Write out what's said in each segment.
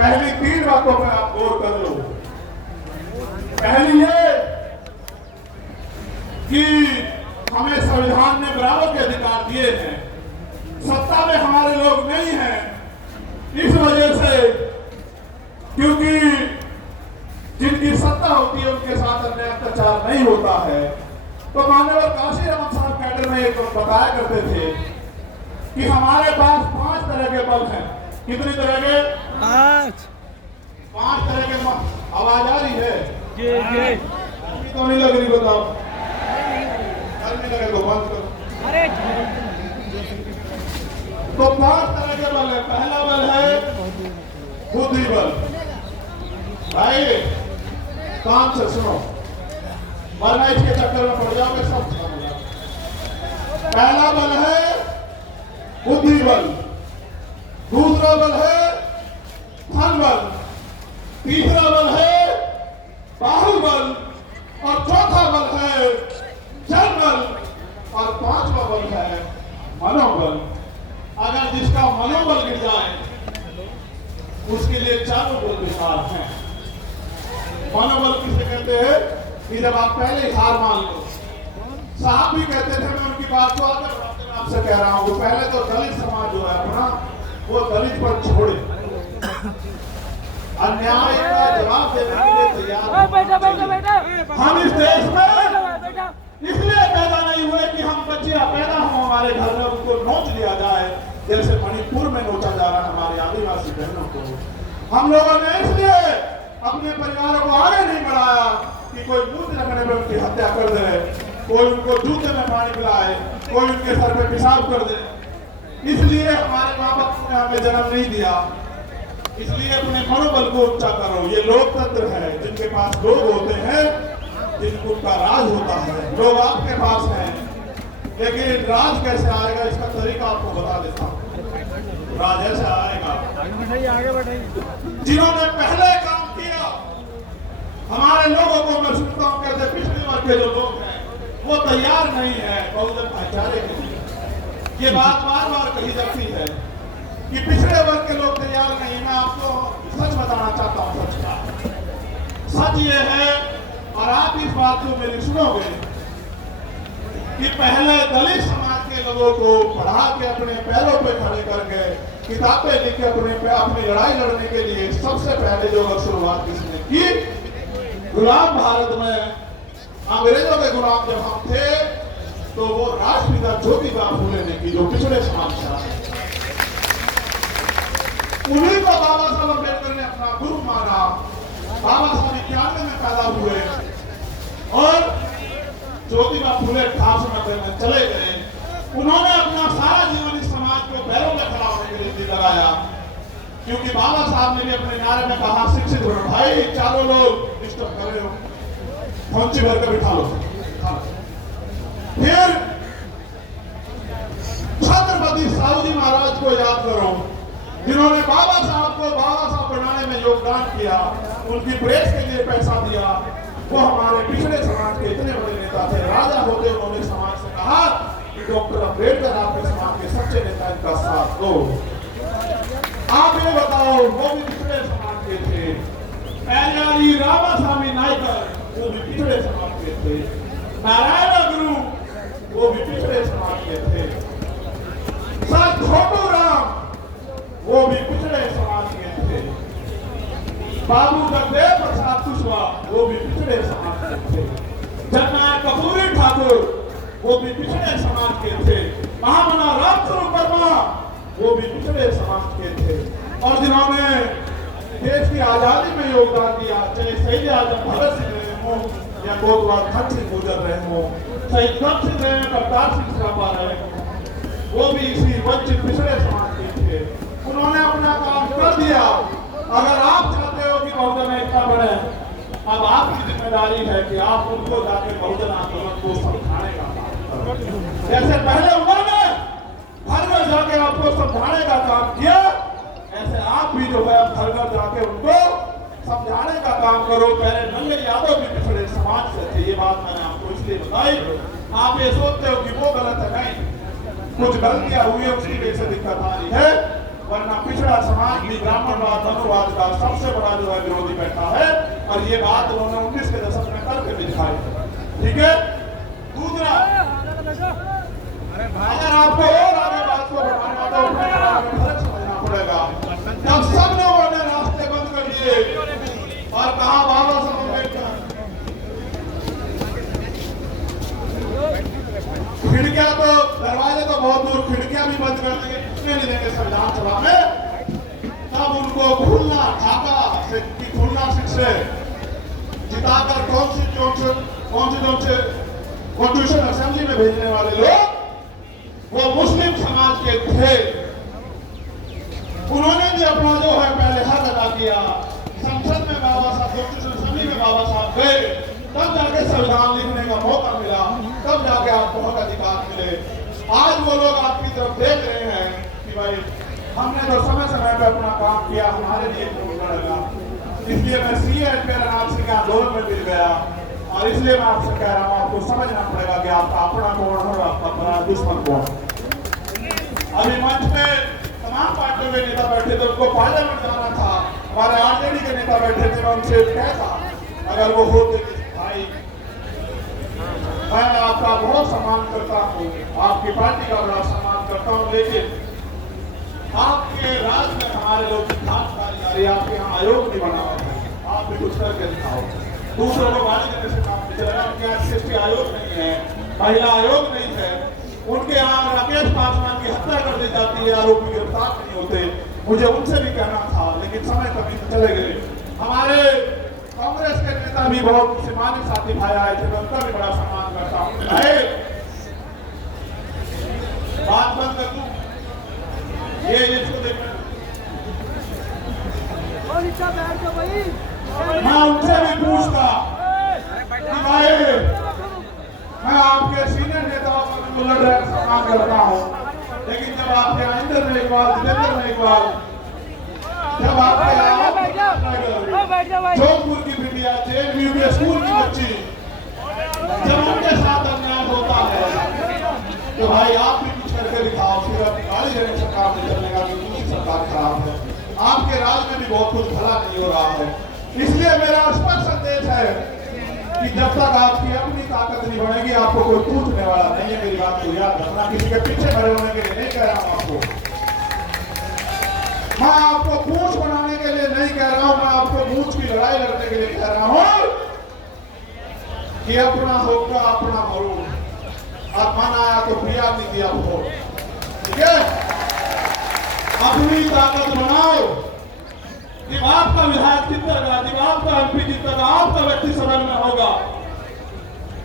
पहली 3 बातों पर आप गौर कर लो। पहली ये कि हमें संविधान ने बराबर के अधिकार दिए हैं, सत्ता में हमारे लोग नहीं हैं, इस वजह से क्योंकि जिनकी सत्ता होती है उनके साथ अन्याय अत्याचार नहीं होता है। तो माननीय काशी रमन साहब कैडर में एक बताया करते थे कि हमारे पास 5 तरह के बल हैं। कितनी तरह के? 5 तरह के। आवाज आ रही है? तो नहीं लग रही, बताओ। नहीं लगे तो बंद करो। तो 5 तरह के बल है। पहला बल है बुद्धि बल। भाई कान से सुनो, वरना इसके चक्कर में पड़ जाओगे सब। पहला बल है बुद्धि बल, दूसरा बल है धन बल, तीसरा बल है बाहुबल और चौथा बल है जन बल और 5वां बल है मनोबल। अगर जिसका मनोबल गिर जाए उसके लिए चारों बल बेकार हैं। मनोबल किसे कहते हैं कि जब आप पहले ही हार मान लो। साहब भी कहते थे, मैं उनकी बात को आकर आपसे कह रहा हूं, पहले तो दलित समाज जो है अपना, वो दलित पर छोड़े, अन्याय का जवाब देने के लिए तैयार। हम इस देश में इसलिए पैदा नहीं हुए कि हम बच्चियां पैदा हो हमारे घर में उनको नोच लिया जाए, जैसे मणिपुर में नोचा जा रहा है हमारे आदिवासी बहनों को। हम लोगों ने इसलिए अपने परिवारों को आगे नहीं बढ़ाया कि कोई मूर्ति रखने पर उनकी हत्या कर दे, कोई उनको जूते में पानी पिलाए, कोई उनके सर पे पेशाब कर दे। इसलिए हमारे माँ बाप ने हमें जन्म नहीं दिया। इसलिए अपने मनोबल को ऊंचा करो। ये लोकतंत्र है, जिनके पास लोग होते हैं, जिनका राज होता है। लोग आपके पास हैं, लेकिन राज कैसे आएगा इसका तरीका आपको बता देता हूँ। राज ऐसे आएगा, आगे बढ़ाइए। जिन्होंने पहले काम किया, हमारे लोगों को मैं सुनता हूँ कहते पिछड़े वर्ग के जो लोग हैं वो तैयार नहीं है बहुजन भाईचारे के लिए। ये बात बार बार कही जाती है कि पिछड़े वर्ग के लोग तैयार नहीं। मैं आपको सच बताना चाहता हूँ। सच का सच ये है, और आप इस बात को मेरी सुनोगे, कि पहले दलित समाज के लोगों को पढ़ा के अपने पैरों पे खड़े करके किताबें लिख के अपनी लड़ाई लड़ने के लिए सबसे पहले जो शुरुआत किसने की? गुलाम भारत में अंग्रेजों के गुलाम जब हम थे तो वो राष्ट्रपिता ज्योतिबा फूले ने की, जो पिछड़े समाज था। उन्हीं को बाबा साहब अम्बेडकर ने अपना गुरु माना। बाबा साहब 91 में पैदा हुए और ज्योतिबा फूले 1890 में चले गए। उन्होंने अपना सारा जीवन इस समाज को पैरों में खड़ा होने के लिए लगाया, क्योंकि बाबा साहब ने भी अपने नारे में कहा, शिक्षित हो भाई, चारों लोग डिस्टर्ब कर रहे हो, पहुंची भर कर बिठा लो। फिर छत्रपति साहू जी महाराज को याद करो, जिन्होंने बाबा साहब को बाबा साहब बनाने में योगदान किया, उनकी प्रेस के लिए पैसा दिया। वो हमारे पिछड़े समाज के इतने बड़े नेता थे। राजा होते उन्होंने समाज से कहा कि डॉक्टर अम्बेडकर आपके समाज के सच्चे नेता, इनका साथ दो। आप ये बताओ, वो भी पिछड़े समाज के थे। एलियारी रामास्वामी नायकर वो भी पिछड़े समाज के थे। नारायण गुरु वो भी पिछड़े समाज के थे। सर छोटू राम वो भी पिछड़े समाज के थे। बाबू जगदेव प्रसाद कुशवाहा वो भी पिछड़े समाज के थे। जननायक कपूरी ठाकुर वो भी पिछड़े समाज के थे। महामना रामस्वरूप वर्मा वो भी पिछड़े समाज के थे। और जिन्होंने देश की आजादी में योगदान दिया, चाहे शहीद आजम भगत सिंह रहे हो या कोतवाल खत सिंह गुजर रहे हो, शहीद भगत सिंह रहे, करतार सिंह सराबा रहे हो, वो भी इसी वंचित पिछड़े समाज के थे। उन्होंने अपना काम कर दिया। अगर आप चाहते हो कि बहुजन एकता बने, अब आपकी जिम्मेदारी है कि आप उनको जाके बहुजन आंदोलन को समझाने का काम करो। जैसे पहले उन्होंने घर घर जाके आपको समझाने का काम किया, ऐसे आप भी जो है घर घर जाके उनको समझाने का काम करो। पहले नंगे यादव भी पिछड़े समाज से थे। ये बात मैंने आपको इसलिए बताई। आप ये सोचते हो कि वो गलत है, नहीं, कुछ गलतियां हुई है, उसकी वजह से दिक्कत आ रही है। वरना पिछड़ा समाज भी ब्राह्मणवाद मनुवाद का सबसे बड़ा जो है विरोधी बैठा है, और ये बात उन्होंने 19 के दशक में करके भी दिखाई। ठीक है। दूसरा, अगर आपको और आगे बात को बढ़ाना तो फर्क समझना पड़ेगा। जब सब लोगों ने रास्ते बंद कर दिए और कहा बाबा साहब अम्बेडकर, खिड़कियां तो दरवाजे तो बहुत दूर, खिड़कियां भी बंद कर देंगे, उसमें नहीं देंगे संविधान सभा में, तब उनको खुलना ढाका से खुलना सीट से जिताकर कॉन्स्टिट्यूशन असेंबली में भेजने वाले लोग वो मुस्लिम समाज के थे। उन्होंने भी अपना जो है पहले हक अदा किया, संसद में बाबा साहब कॉन्स्टिट्यूशन असेंबली में बाबा साहब गए, तब जाके संविधान लिखने का मौका मिला, तब जाके आपको हक अधिकार मिले। आज वो लोग आपकी तरफ देख रहे हैं कि भाई हमने तो समय समय पे अपना काम किया, हमारे लिए लगा, इसलिए मैं सीए एनपीआर सिंह आंदोलन में मिल गया, और इसलिए मैं आपसे कह रहा हूँ आपको समझना पड़ेगा कि आपका अपना कौन है और आपका अपना दुश्मन कौन। अभी मंच में तमाम पार्टियों के नेता बैठे थे, उनको पार्लियामेंट जाना था, हमारे आरजेडी के नेता बैठे थे, मैं उनसे कहता अगर वो होते भाई मैं आपका बहुत सम्मान करता हूँ, आपकी पार्टी का बड़ा सम्मान करता हूँ, लेकिन आपके राज्य में हमारे लोग घातकारी आ रही है, आपके यहाँ आयोग नहीं बना हुआ है, आप भी कुछ करके दिखाओ। दूसरों को गाली देने से काम नहीं चलेगा। उनके यहाँ एससी आयोग नहीं है, महिला आयोग नहीं है, उनके यहाँ राकेश पासवान की हत्या कर दी जाती है, आरोपी गिरफ्तार नहीं होते। मुझे उनसे भी कहना था, लेकिन समय कभी चले गए। हमारे कांग्रेस के नेता भी बहुत सम्मानित साथी भाई आए थे, मैं उनका भी बड़ा सम्मान करता हूँ। बात बंद कर दूं, ये इसको देखना, मैं उनसे भी पूछता कि भाई मैं आपके सीनियर नेताओं को लड़ रहे सम्मान करता हूँ, लेकिन जब आपके इंद्र मेघवाल, जितेंद्र मेघवाल, जब आपके जोधपुर की बिटिया, जेएनयू के स्कूल की बच्ची, जब उनके साथ अन्याय होता है तो भाई आप भी कुछ करके दिखाओ। फिर अब गाली देने सरकार से चलने का, दूसरी सरकार खराब है, आपके राज्य में भी बहुत कुछ भला नहीं हो रहा है। इसलिए मेरा स्पष्ट संदेश है कि जब तक आपकी अपनी ताकत नहीं बढ़ेगी, आपको कोई पूछने वाला नहीं है। मेरी बात को याद रखना, किसी के पीछे खड़े होने के लिए नहीं कह रहा हूं आपको, मैं आपको पूछ बनाने के लिए नहीं कह रहा हूं, मैं आपको पूछ की लड़ाई लड़ने के लिए कह रहा हूं कि अपना होगा अपना भरो, अब मन आया तो प्रिया नहीं दिया भरो, ठीक है। अपनी ताकत बनाओ। जब आपका विधायक जीतेगा, जब आपका एमपी जीतेगा, आपका व्यक्ति सदन में होगा,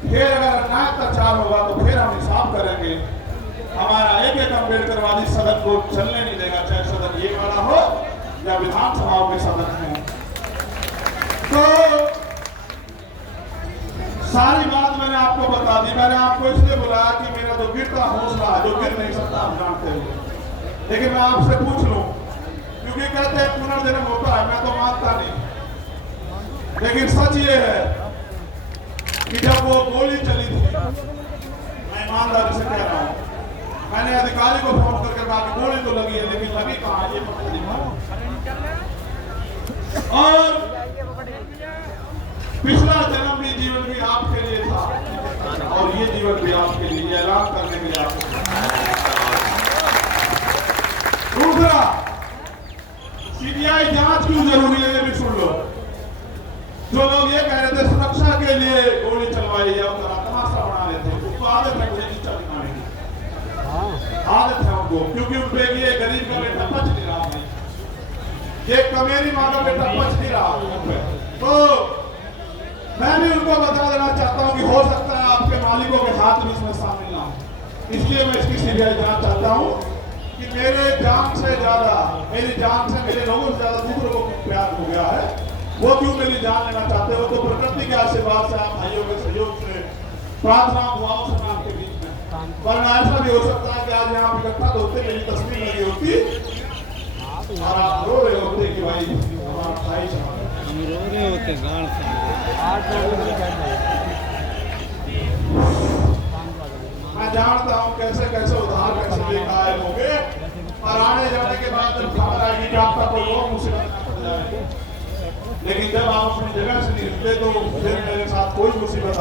फिर अगर अन्याय अत्याचार होगा तो फिर हम हिसाब करेंगे। हमारा एक अम्बेडकरवादी सदन को चलने नहीं देगा, चाहे सदन ये वाला हो या विधानसभाओं के सदन में। तो सारी बात मैंने आपको बता दी। मैंने आपको इसलिए बुलाया कि मेरा जो गिरता हौसला है, जो गिर नहीं सकता आप जानते हो, लेकिन मैं आपसे पूछ लूं, क्योंकि कहते हैं पुनर्जन्म होता है, मैं तो मानता नहीं, लेकिन सच ये है कि जब वो गोली चली थी, मैं ईमानदारी से कह रहा हूं, मैंने अधिकारी को फोन करके कहा कि गोली तो लगी है, लेकिन लगी कहां ये पता नहीं था। और पिछला जन्म भी जीवन भी आपके लिए था, और ये जीवन भी आपके लिए, ऐलान करने के लिए आपके। दूसरा, सीबीआई जांच क्यों जरूरी है, ये भी सुन लो। जो लोग ये कह रहे थे सुरक्षा के लिए गोली चलवाई या तमाशा बना रहे थे, उसको आदत है मुझे नीचा दिखाने की, आदत है उनको, क्योंकि उन पे ये गरीब का बेटा पच नहीं रहा है, ये कमेरी माँ का बेटा पच नहीं रहा। तो मैं भी उनको बता देना चाहता हूँ कि हो सकता है आपके मालिकों के हाथ भी इसमें शामिल ना हो, इसलिए मैं इसकी सीबीआई जांच चाहता हूँ कि मेरे जान से ज्यादा, मेरी जान से, मेरे लोगों से ज्यादा दूसरों को प्यार हो गया है, वो क्यों मेरी जान लेना चाहते हो। तो प्रकृति के आशीर्वाद से, आप भाइयों के सहयोग से, प्रार्थना दुआओं से आपके बीच में, वरना ऐसा भी हो सकता है कि आज यहाँ पे इकट्ठा तो होते, मेरी तस्वीर लगी होती और आप रो रहे होते कि भाई हमारा भाई रो रहे होते गाड़ से। मैं जानता हूँ कैसे कैसे उधार कैसे लेकर आए होंगे, और आने जाने के बाद जब खबर आएगी कि आपका कोई और मुसीबत पड़ जाए, लेकिन जब आप अपनी जगह से नहीं हिलते तो फिर मेरे साथ कोई मुसीबत